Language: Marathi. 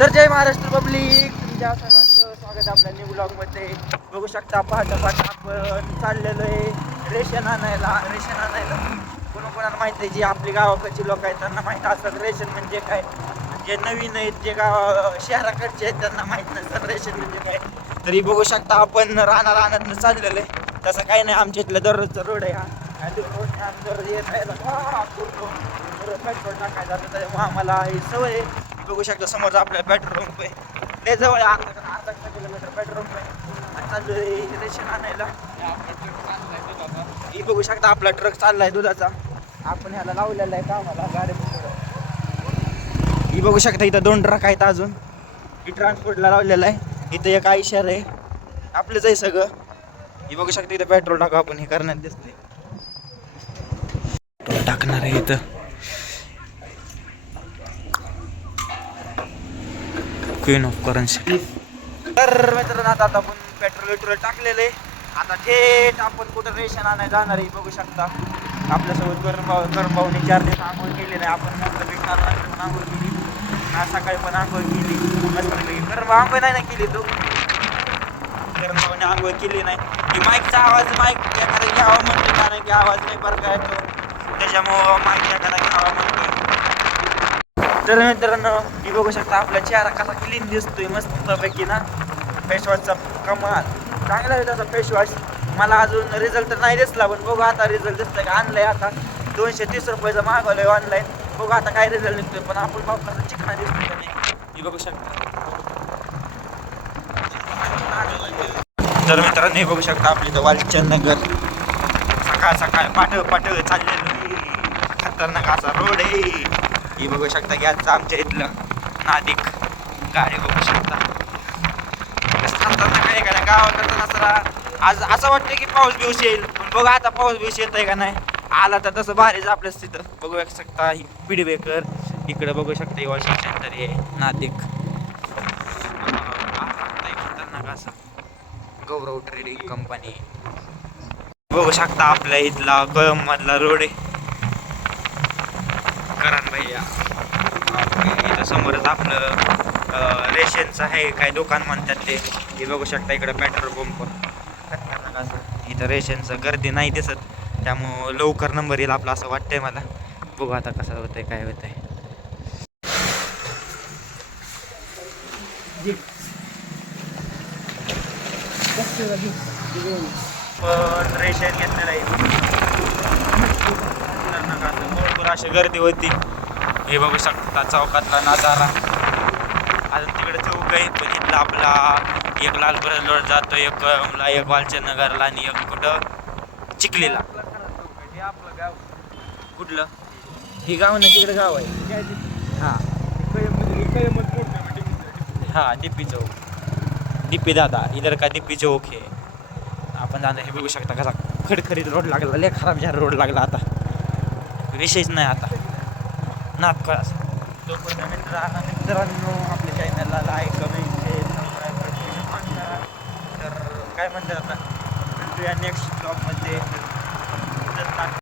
तर जय महाराष्ट्र पब्लिक. तुमच्या सर्वांचं स्वागत आपल्या न्यू ब्लॉगमध्ये बघू शकता पहाटे पहाटे आपण चाललेलो आहे रेशन आणायला. रेशन आणायला. कोणा कोणाला माहीत आहे जी आपली गावाकडची लोक आहेत त्यांना माहीत असतात रेशन म्हणजे काय? जे नवीन आहेत जे गाव शहराकडचे आहेत त्यांना माहीत नसतं रेशन म्हणजे काय. तरी बघू शकता आपण राहणार राहण्यात चाललेलो आहे. तसं काही नाही आमच्या इथलं दररोजचा रोड आहे हा. आणि दररोज येत आहे पेट्रोल टाकायचं. जातं आम्हाला ही सवय आहे. बघू शकता समोरचा आपल्या पेट्रोल पंप आहे. ते जवळ आहे अर्धा अर्धा किलोमीटर पेट्रोल पंप आहे. आणि आहे रेशन आणायला. ही बघू शकता आपला ट्रक चाललाय दुधाचा. आपण ह्याला लावलेला आहे कामाला गाडी ही बघू शकता इथं दोन ट्रक आहेत अजून. ही ट्रान्सपोर्टला लावलेला आहे. इथं एक आयशर आहे. आपलंच आहे सगळं. ही बघू शकता इथं पेट्रोल टाकू आपण हे करण्यात दिसते पेट्रोल टाकणार आहे इथं. क्वीन ऑफ करन्सी तर मित्रांनो आता आपण पेट्रोल वेट्रोल टाकलेलं आहे. आता थेट आपण कुठं रेशन आणायला जाणार आहे बघू शकता. आपल्यासोबत गरम भाऊ भाऊने चार दिवस आंघोळ केली नाही आपण भेटणार नाही पण आंघोळ केली. आज सकाळी पण आंघोळ केली. मस्त करून भाऊ आंघोळ नाही ना केली तो? गरम भाऊने आंघोळ केली नाही. की माईकचा आवाज माईक एखादा घ्यावा म्हणतो कारण की आवाज नाही बरं काय तो त्याच्यामुळं माईक एखादा घ्यावा म्हणतो तर मित्रांनो मी बघू शकता आपला चेहरा कसा क्लीन दिसतोय मस्त पैकी ना फेसवॉशचा कमाल. चांगला आहे त्याचा फेसवॉश मला अजून रिझल्ट तर नाही दिसला पण बघू आता रिझल्ट दिसतोय का? आणलाय आता. दोनशे तीस रुपयाचं मागवलंय ऑनलाईन बघू आता काय रिझल्ट निघतोय पण आपण बघू कसं चिकना दिसतोय का नाही? मी बघू शकता. तर मित्रांनो बघू शकता आपली तर वालचंद नगर सकाळ सकाळ पाठ पाठ चाललेलं. खतरनाक असा रोड आहे. ही बघू शकता की आजचं आमच्या इथलं नादिक गाडी बघू शकता. काय काय का नाही? नसरा आज असं वाटतं की पाऊस बिऊस येईल पण बघा आता पाऊस बिऊस येत आहे का नाही? आला तर तसं भारीच आपल्याच तिथं. बघू शकता ही पिडबेकर इकडं बघू शकता ही वॉशिंग सेंटर आहे नादिक. खतरनाक असं गौरव ट्रेडिंग कंपनी. बघू शकता आपल्या इथला कळम मधला रोड आहे. करान भैया. इथं समोरच आपलं रेशनचं आहे काय दुकान म्हणतात ते. हे बघू शकता इकडं पेट्रोल पंप इथं रेशनचं गर्दी नाही दिसत. त्यामुळं लवकर नंबर येईल आपला असं वाटतंय मला. बघू आता कसं होतंय काय होतंय. पण रेशन घेतलेलं आहे. भरपूर अशी गर्दी होती. हे बघू शकता चौकातला नजारा. अजून तिकडे चौक आहे पण इथला आपला एक लाल रोड जातो एक कळमला एक वालचंद नगरला आणि एक कुठं? चिखलीला. कुठलं? हे गाव ना तिकडे गाव आहे. हां. हां डिप्पी चौक. डिप्पी दादा इधर का डिप्पी चौक आहे? आपण जाणं हे बघू शकता. कसा खडखडीत रोड लागला. लय खराब झाला रोड लागला आता. विशेष नाही आता. नाद कळा नवीन मित्र मित्रांनो आपल्या चॅनलला लाईक कमेंट शेअर सबस्क्राईब तर काय म्हणतात आता? भेटूया नेक्स्ट ब्लॉगमध्ये